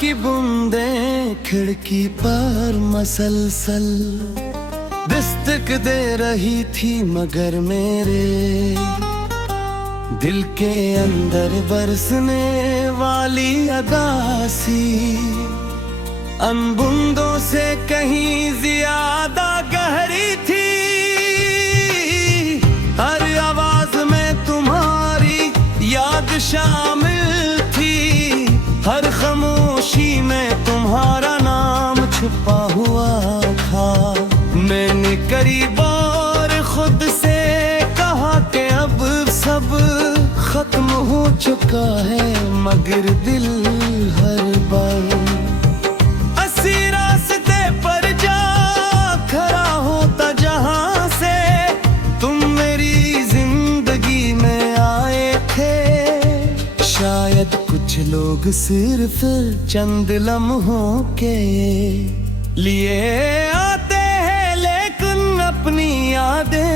की बूंदें खिड़की पर मसलसल दस्तक दे रही थी, मगर मेरे दिल के अंदर बरसने वाली अदासी अनबूंदों से कहीं ज्यादा गहरी थी। हर आवाज में तुम्हारी याद शामिल थी, हर खामोशी में तुम्हारा नाम छुपा हुआ था। मैंने करीब और खुद से कहा कि अब सब खत्म हो चुका है, मगर दिल हर बार अस्सी रास्ते पर जा खड़ा होता जहां से तुम मेरी जिंदगी में आए थे। शायद कुछ लोग सिर्फ चंद लम्हों के लिए आते हैं, लेकिन अपनी यादें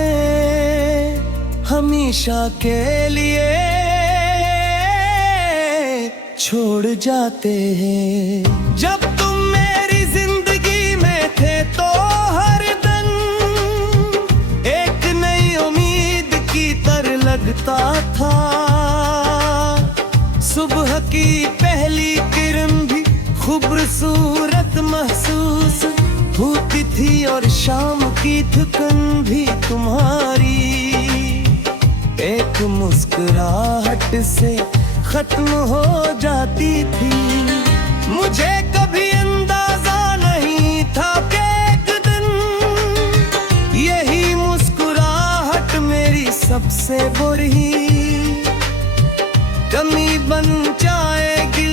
हमेशा के लिए छोड़ जाते हैं। जब तुम मेरी जिंदगी में थे तो हर दिन एक नई उम्मीद की तरह लगता था। सुबह की पहली किरण भी खूबसूरत महसूस होती थी, और शाम की थकन भी तुम्हारी एक मुस्कुराहट से खत्म हो जाती थी। मुझे कभी अंदाजा नहीं था कि एक दिन यही मुस्कुराहट मेरी सबसे बुरी कमी बन जाएगी।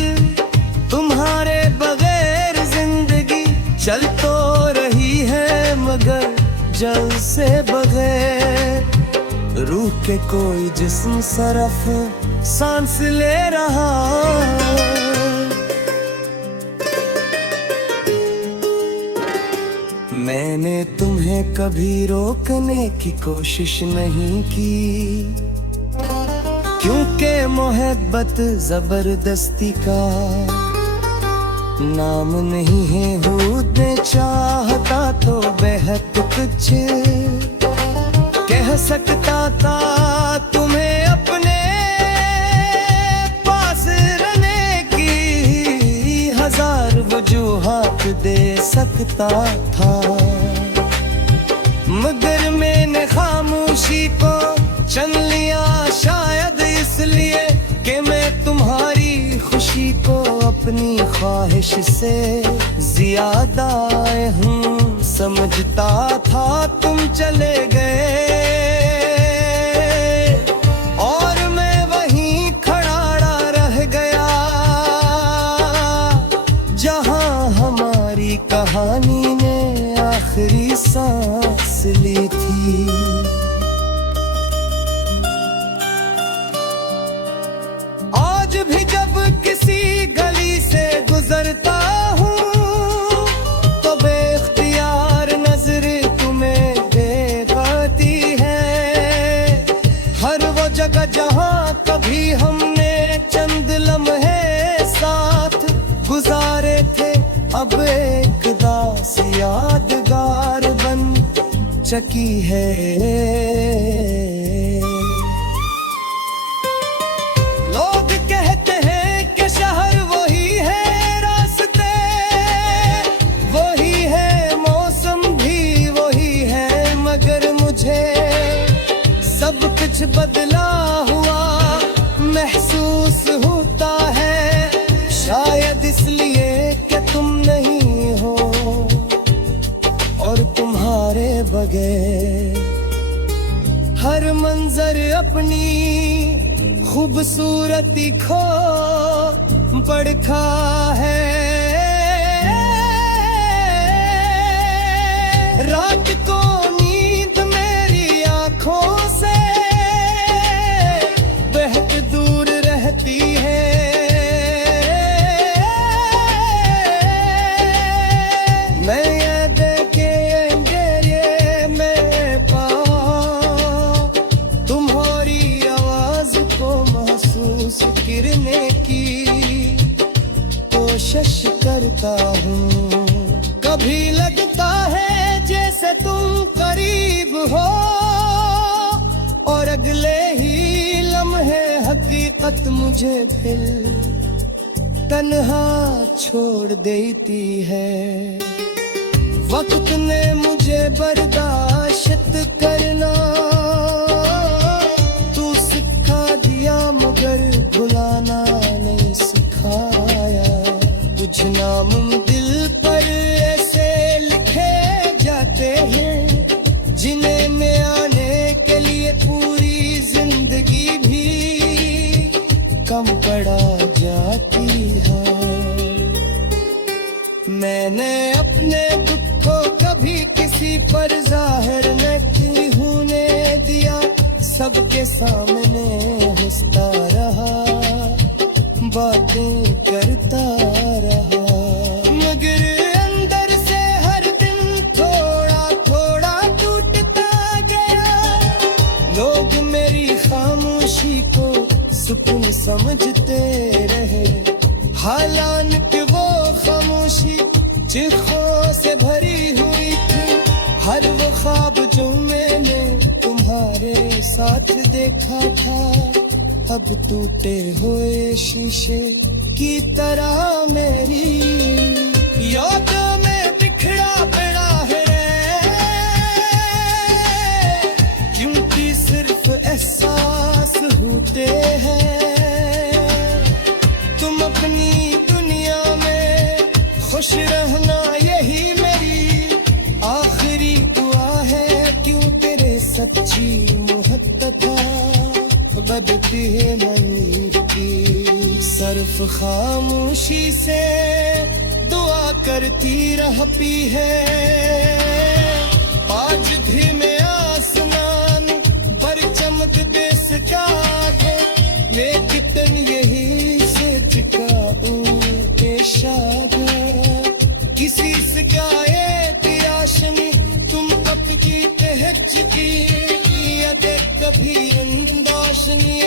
तुम्हारे बगैर जिंदगी चल तो रही है, मगर जल से बगैर रूह के कोई जिस्म सरफ सांस ले रहा। मैंने तुम्हें कभी रोकने की कोशिश नहीं की, क्योंकि मोहब्बत जबरदस्ती का नाम नहीं है। खुद ने चाहता तो बेहद कुछ कह सकता था, तुम्हें अपने पास रहने की हजार वजूहात दे सकता था, मगर मैंने खामोशी को चुन लिया। शायद इसलिए कि मैं तुम्हारी खुशी को अपनी ख्वाहिश से ज्यादा हूँ समझता था। तुम चले गए और मैं वहीं खड़ा रह गया, जहां हमारी कहानी ने आखिरी सांस ली थी। आज भी जब किसी गली से गुजरता हूँ तो बेख्तियार नजर तुम्हें देख आती है। हर वो जगह जहाँ कभी हमने चंद लम्हे साथ गुजारे थे, अब एक दास यादगार बन चुकी है। लोग कहते हैं कि शहर वही है, रास्ते वही है, मौसम भी वही है, मगर मुझे सब कुछ बदला हुआ महसूस होता है। शायद इसलिए कि तुम नहीं हो और तुम्हारे बगैर हर मंजर अपनी खूबसूरती खो पड़खा है। रात को नींद मेरी आंखों से बहुत दूर रहती है। मैं ये देखे अंधेरे में पाऊं तुम्हारी आवाज को महसूस करने की कोशिश करता हूँ। कभी लगता है जैसे तुम करीब हो, और अगले ही लम्हे हकीकत मुझे फिर तन्हा छोड़ देती है। वक्त ने मुझे बर्दाश्त करना तू सिखा दिया, मगर भुलाना नहीं सिखाया। कुछ नाम दिल पर ऐसे लिखे जाते हैं जिन्हें में आने के लिए पूरी जिंदगी भी कम पड़ा जाती है। मैंने अपने दुख को कभी किसी पर जाहिर नहीं होने दिया, सबके सामने हंसता रहा, बातें करता रहा, मगर अंदर से हर दिन थोड़ा थोड़ा टूटता गया। लोग मेरी खामोशी को सुकून समझते रहे, हालांकि वो खामोशी चिखों से भरी हुई थी। हर वो ख्वाब जो मैंने तुम्हारे साथ देखा था, अब टूटे हुए शीशे की तरह मेरी यादों में बिखरा पड़ा है। क्योंकि सिर्फ एहसास होते हैं, तुम अपनी दुनिया में खुश रहना यही मेरी आखिरी दुआ है। क्यों तेरे सच्ची मोहब्बत बदती है नहीं की, सिर्फ खामोशी से दुआ करती रहती है। आज भी मैं आसमान पर चमक दे सका है, मैं कितन यही सोच का किसी से क्या ये तिराशनी तुम कब की तहज्जुदी, या देख कभी अंदाशनी।